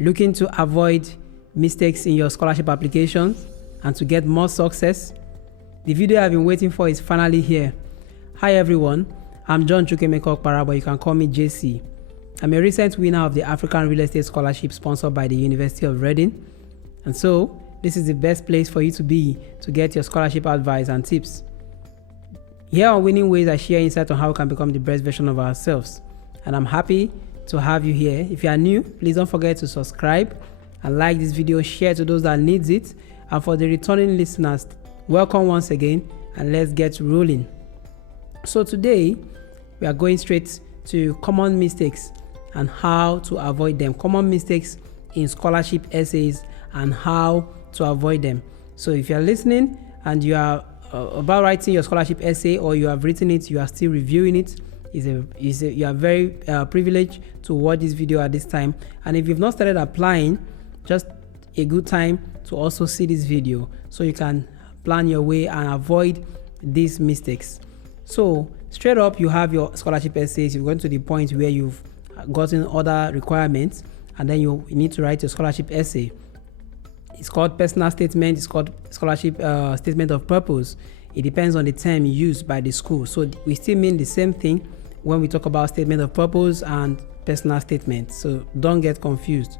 Looking to avoid mistakes in your scholarship applications and to get more success? The video I've been waiting for is finally here. Hi everyone, I'm John Chukwemeka, but you can call me JC. I'm a recent winner of the African Real Estate Scholarship sponsored by the University of Reading. And so, this is the best place for you to be to get your scholarship advice and tips. Here on Winning Ways, I share insight on how we can become the best version of ourselves. And I'm happy to have you here. If you are new, please don't forget to subscribe and like this video, share to those that needs it. And for the returning listeners, welcome once again, and let's get rolling. So today, we are going straight to common mistakes and how to avoid them. Common mistakes in scholarship essays and how to avoid them. So if you are listening and you are about writing your scholarship essay, or you have written it, you are still reviewing it, you are very privileged to watch this video at this time. And if you've not started applying, just a good time to also see this video so you can plan your way and avoid these mistakes. So straight up, you have your scholarship essays. You're going to the point where you've gotten other requirements, and then you need to write your scholarship essay. It's called personal statement. It's called scholarship statement of purpose. It depends on the term used by the school. So we still mean the same thing when we talk about statement of purpose and personal statement. So don't get confused.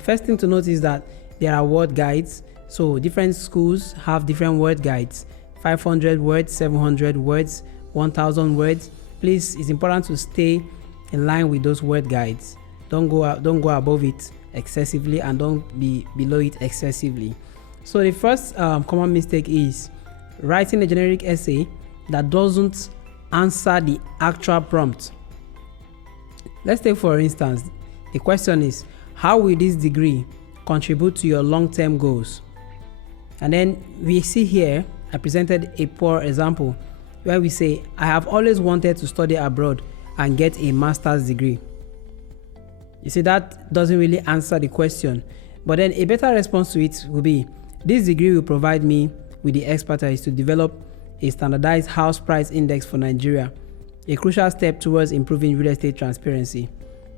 First thing to note is that there are word guides. So different schools have different word guides. 500 words, 700 words, 1000 words. Please, it's important to stay in line with those word guides. Don't go above it excessively, and don't be below it excessively. So the first common mistake is writing a generic essay that doesn't answer the actual prompt. Let's take for instance, the question is, how will this degree contribute to your long-term goals? And then we see here, I presented a poor example where we say, I have always wanted to study abroad and get a master's degree. You see, that doesn't really answer the question. But then a better response to it will be, this degree will provide me with the expertise to develop a standardized house price index for Nigeria, a crucial step towards improving real estate transparency.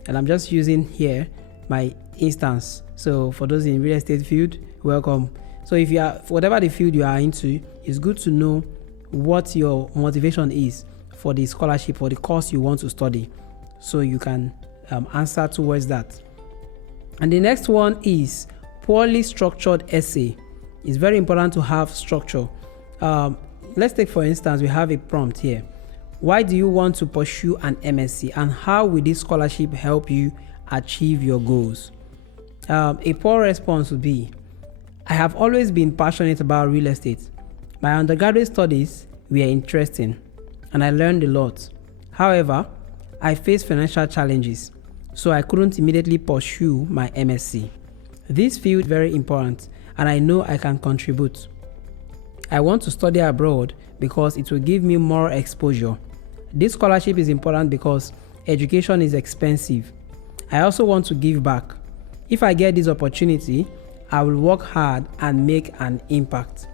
And I'm just using here my instance. So for those in real estate field, welcome. So if you are, whatever the field you are into, it's good to know what your motivation is for the scholarship or the course you want to study, so you can answer towards that. And the next one is poorly structured essay. It's very important to have structure. Let's take for instance, we have a prompt here. Why do you want to pursue an MSc, and how will this scholarship help you achieve your goals? A poor response would be, I have always been passionate about real estate. My undergraduate studies were interesting and I learned a lot. However, I faced financial challenges, so I couldn't immediately pursue my MSc. This field is very important and I know I can contribute. I want to study abroad because it will give me more exposure. This scholarship is important because education is expensive. I also want to give back. If I get this opportunity, I will work hard and make an impact.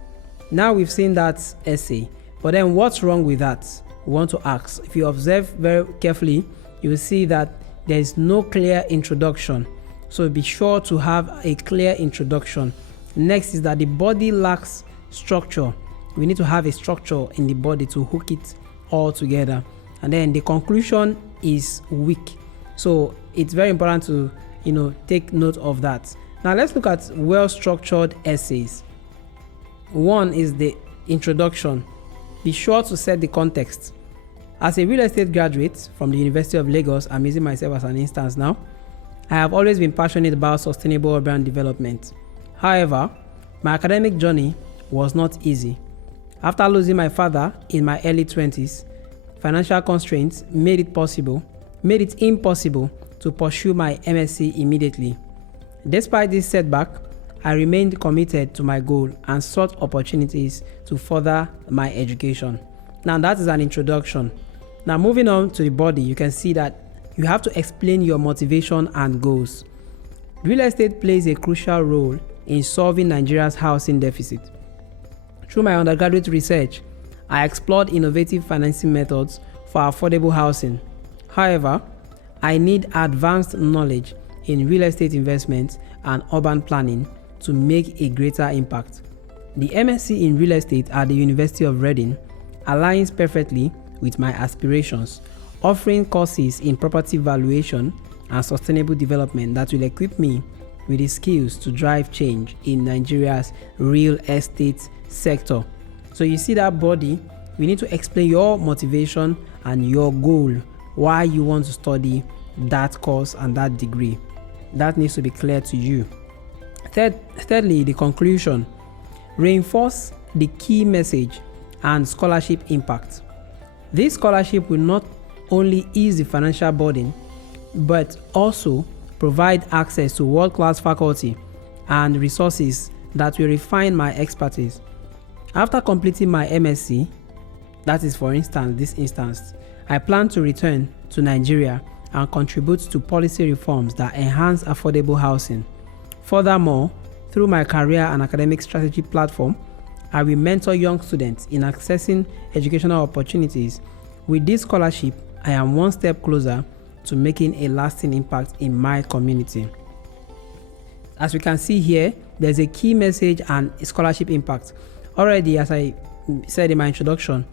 Now we've seen that essay, but then what's wrong with that? We want to ask. If you observe very carefully, you will see that there is no clear introduction. So be sure to have a clear introduction. Next is that the body lacks structure. We need to have a structure in the body to hook it all together. And then the conclusion is weak. So it's very important to, take note of that. Now let's look at well-structured essays. One is the introduction. Be sure to set the context. As a real estate graduate from the University of Lagos, I'm using myself as an instance now, I have always been passionate about sustainable urban development. However, my academic journey was not easy. After losing my father in my early 20s, financial constraints made it impossible to pursue my MSc immediately. Despite this setback, I remained committed to my goal and sought opportunities to further my education. Now that is an introduction. Now moving on to the body, you can see that you have to explain your motivation and goals. Real estate plays a crucial role in solving Nigeria's housing deficit. Through my undergraduate research, I explored innovative financing methods for affordable housing. However, I need advanced knowledge in real estate investment and urban planning to make a greater impact. The MSc in real estate at the University of Reading aligns perfectly with my aspirations, offering courses in property valuation and sustainable development that will equip me with the skills to drive change in Nigeria's real estate sector. So you see that body, we need to explain your motivation and your goal, why you want to study that course and that degree. That needs to be clear to you. Thirdly, the conclusion. Reinforce the key message and scholarship impact. This scholarship will not only ease the financial burden, but also provide access to world-class faculty and resources that will refine my expertise. After completing my MSc, that is for instance this instance, I plan to return to Nigeria and contribute to policy reforms that enhance affordable housing. Furthermore, through my career and academic strategy platform, I will mentor young students in accessing educational opportunities. With this scholarship, I am one step closer to making a lasting impact in my community. As we can see here, there's a key message and a scholarship impact. Already, as I said in my introduction,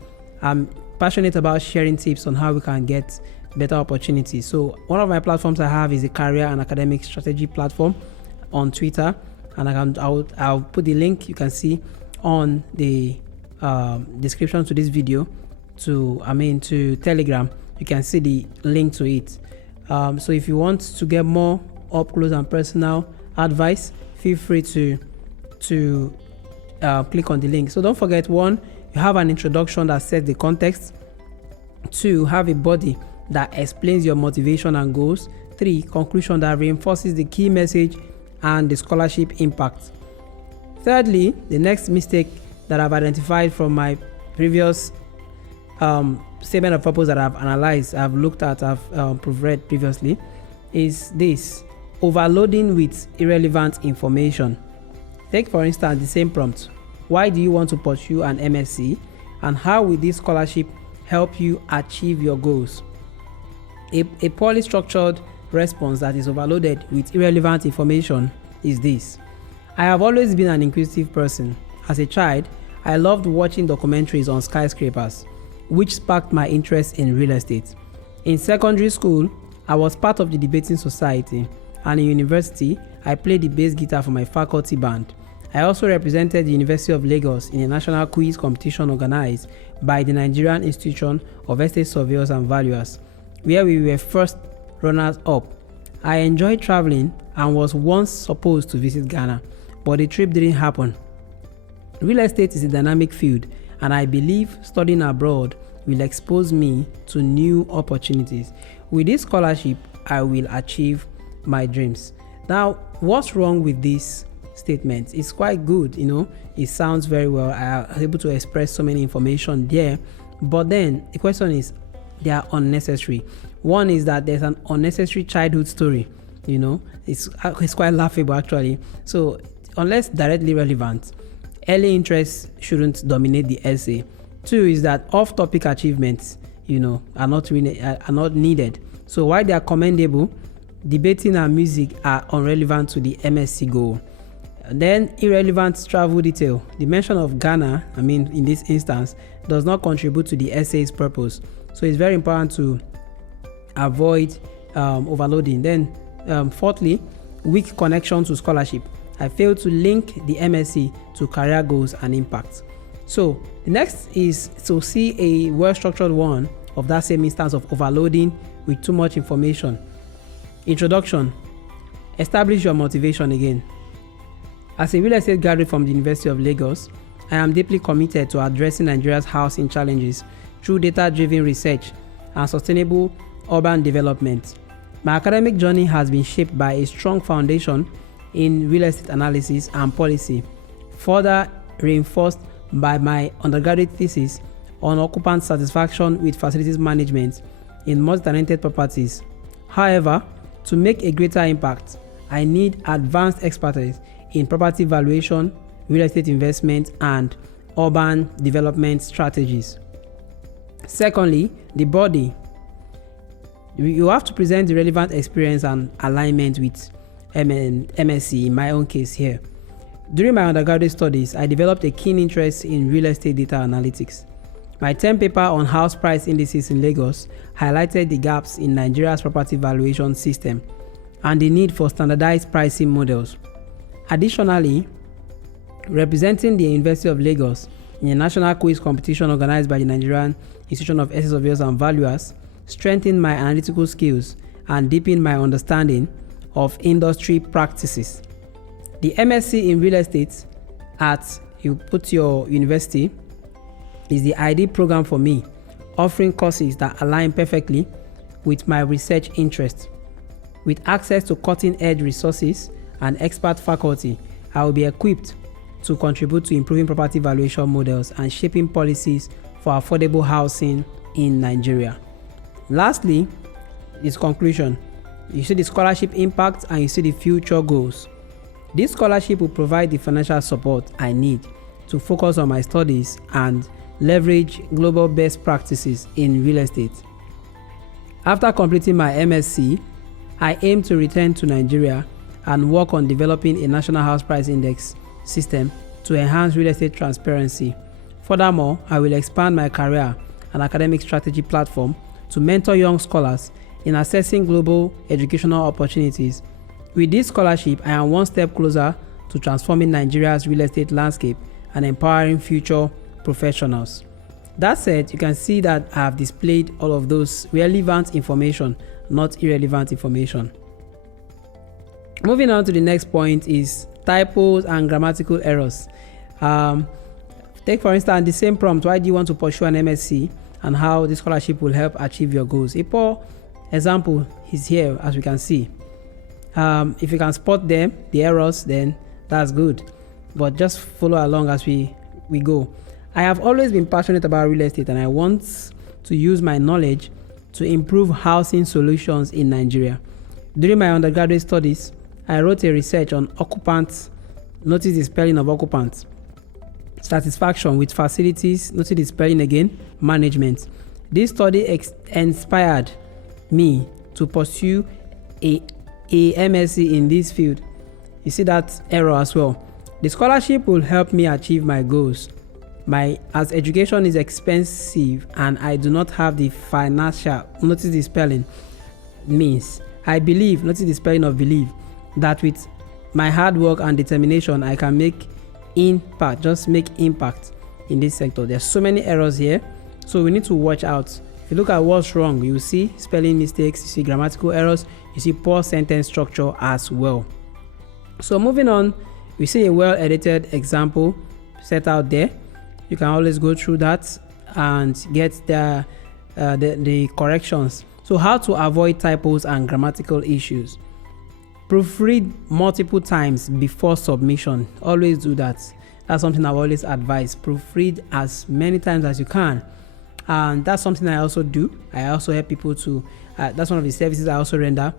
I'm passionate about sharing tips on how we can get better opportunities. So one of my platforms I have is a career and academic strategy platform on Twitter, and I'll put the link you can see on the description to this video to Telegram. You can see the link to it. So if you want to get more up close and personal advice, feel free to click on the link. So don't forget, 1, you have an introduction that sets the context. 2, have a body that explains your motivation and goals. 3, conclusion that reinforces the key message and the scholarship impact. Thirdly, the next mistake that I've identified from my previous statement of purpose that I've analyzed, I've looked at, I've proofread previously, is this: overloading with irrelevant information. Take for instance the same prompt. Why do you want to pursue an MSc, and how will this scholarship help you achieve your goals? A poorly structured response that is overloaded with irrelevant information is this: I have always been an inquisitive person. As a child, I loved watching documentaries on skyscrapers, which sparked my interest in real estate. In secondary school, I was part of the debating society, and in university, I played the bass guitar for my faculty band. I also represented the University of Lagos in a national quiz competition organized by the Nigerian Institution of Estate Surveyors and Valuers, where we were first runners-up. I enjoyed traveling and was once supposed to visit Ghana, but the trip didn't happen. Real estate is a dynamic field, and I believe studying abroad will expose me to new opportunities. With this scholarship, I will achieve my dreams. Now, what's wrong with this statement? It's quite good, it sounds very well. I was able to express so many information there, but then the question is, they are unnecessary. One is that there's an unnecessary childhood story, it's quite laughable actually. So unless directly relevant, early interests shouldn't dominate the essay. 2 is that off-topic achievements, are not needed. So while they are commendable, debating and music are irrelevant to the MSc goal. Then irrelevant travel detail. The mention of Ghana, in this instance, does not contribute to the essay's purpose. So it's very important to avoid overloading. Then fourthly, weak connection to scholarship. I failed to link the MSc to career goals and impact. So the next is to see a well-structured one of that same instance of overloading with too much information. Introduction. Establish your motivation again. As a real estate graduate from the University of Lagos, I am deeply committed to addressing Nigeria's housing challenges through data-driven research and sustainable urban development. My academic journey has been shaped by a strong foundation in real estate analysis and policy, further reinforced by my undergraduate thesis on occupant satisfaction with facilities management in multi-tenanted properties. However, to make a greater impact, I need advanced expertise in property valuation, real estate investment, and urban development strategies. Secondly, the body. You have to present the relevant experience and alignment with MSc, in my own case here. During my undergraduate studies, I developed a keen interest in real estate data analytics. My term paper on house price indices in Lagos highlighted the gaps in Nigeria's property valuation system and the need for standardized pricing models. Additionally, representing the University of Lagos in a national quiz competition organized by the Nigerian Institution of Essay Surveyors and Valuers strengthened my analytical skills and deepened my understanding of industry practices. The MSc in real estate at you put your university is the ideal program for me, offering courses that align perfectly with my research interests. With access to cutting-edge resources and expert faculty, I will be equipped to contribute to improving property valuation models and shaping policies for affordable housing in Nigeria. Lastly, its conclusion. You see the scholarship impact and you see the future goals. This scholarship will provide the financial support I need to focus on my studies and leverage global best practices in real estate. After completing my MSc, I aim to return to Nigeria and work on developing a national house price index system to enhance real estate transparency. Furthermore, I will expand my career and academic strategy platform to mentor young scholars in assessing global educational opportunities. With this scholarship, I am one step closer to transforming Nigeria's real estate landscape and empowering future professionals. That said, you can see that I have displayed all of those relevant information, not irrelevant information. Moving on to the next point is typos and grammatical errors. Take for instance the same prompt, why do you want to pursue an MSc, and how this scholarship will help achieve your goals. A poor example is here, as we can see. If you can spot them, the errors, then that's good. But just follow along as we go. I have always been passionate about real estate and I want to use my knowledge to improve housing solutions in Nigeria. During my undergraduate studies, I wrote a research on occupants. Notice the spelling of occupants. Satisfaction with facilities. Notice the spelling again. Management. This study inspired me to pursue a MSc in this field. You see that error as well. The scholarship will help me achieve my goals. As education is expensive and I do not have the financial, notice the spelling, means I believe, notice the spelling of believe, that with my hard work and determination I can make impact in this sector. There's so many errors here, so we need to watch out. If you look at what's wrong, you see spelling mistakes, you see grammatical errors, you see poor sentence structure as well. So moving on, we see a well-edited example set out there. You can always go through that and get the corrections. So how to avoid typos and grammatical issues. Proofread multiple times before submission. Always do that. That's something I've always advised. Proofread as many times as you can. And that's something I also do. I also help people to, that's one of the services I also render.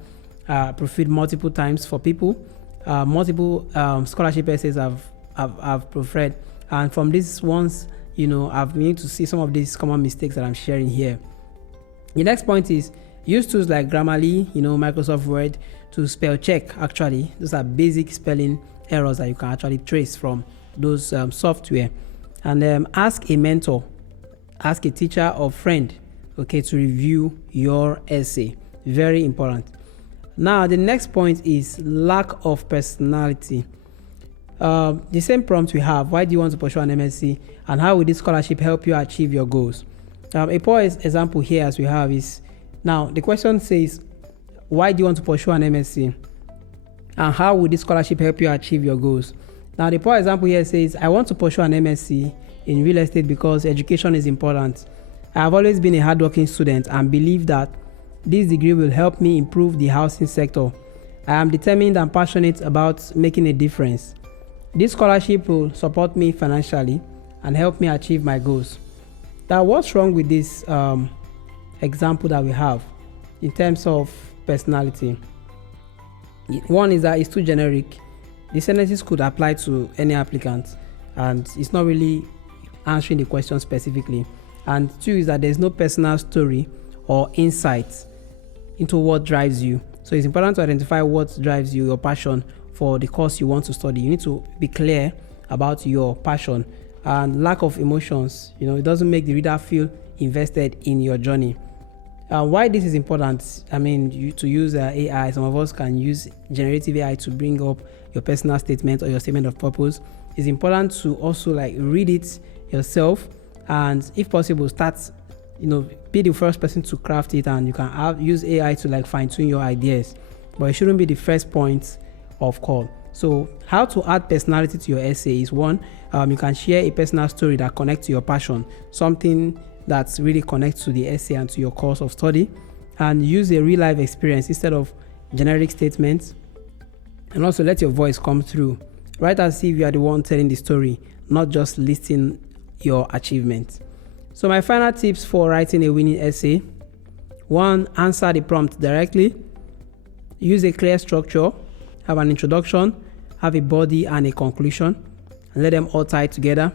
Proofread multiple times for people. Multiple scholarship essays I've proofread. And from these ones, I've been able to see some of these common mistakes that I'm sharing here. The next point is use tools like Grammarly, Microsoft Word to spell check. Actually, those are basic spelling errors that you can actually trace from those software. And ask a mentor, ask a teacher or friend, to review your essay. Very important. Now, the next point is lack of personality. The same prompt we have, why do you want to pursue an MSc, and how will this scholarship help you achieve your goals? A poor example here as we have is, now the question says, why do you want to pursue an MSc, and how will this scholarship help you achieve your goals? Now the poor example here says, I want to pursue an MSc in real estate because education is important. I have always been a hardworking student and believe that this degree will help me improve the housing sector. I am determined and passionate about making a difference. This scholarship will support me financially and help me achieve my goals. Now, what's wrong with this example that we have in terms of personality? One is that it's too generic. The sentences could apply to any applicant and it's not really answering the question specifically. And two is that there's no personal story or insight. into what drives you. So it's important to identify what drives you, your passion for the course you want to study. You need to be clear about your passion. And lack of emotions, it doesn't make the reader feel invested in your journey. Why this is important, to use AI, some of us can use generative AI to bring up your personal statement or your statement of purpose. It's important to also read it yourself, and if possible, start, be the first person to craft it, and you can use AI to fine tune your ideas, but it shouldn't be the first point of call. So how to add personality to your essay is one, you can share a personal story that connects to your passion, something that really connects to the essay and to your course of study, and use a real life experience instead of generic statements. And also let your voice come through. Write as if you are the one telling the story, not just listing your achievements. So my final tips for writing a winning essay: 1, answer the prompt directly. Use a clear structure. Have an introduction, have a body and a conclusion, and let them all tie together.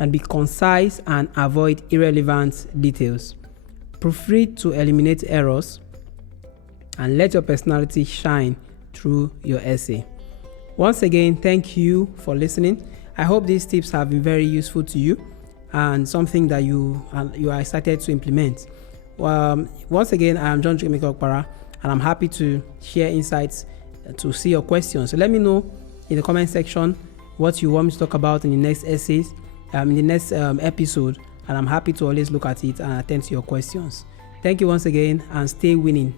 And be concise and avoid irrelevant details. Proofread to eliminate errors, and let your personality shine through your essay. Once again, thank you for listening. I hope these tips have been very useful to you and something that you are excited to implement. Once again, I am John Chukwemeka, and I'm happy to share insights to see your questions. So let me know in the comment section what you want me to talk about in the next essays, in the next episode, and I'm happy to always look at it and attend to your questions. Thank you once again, and stay winning.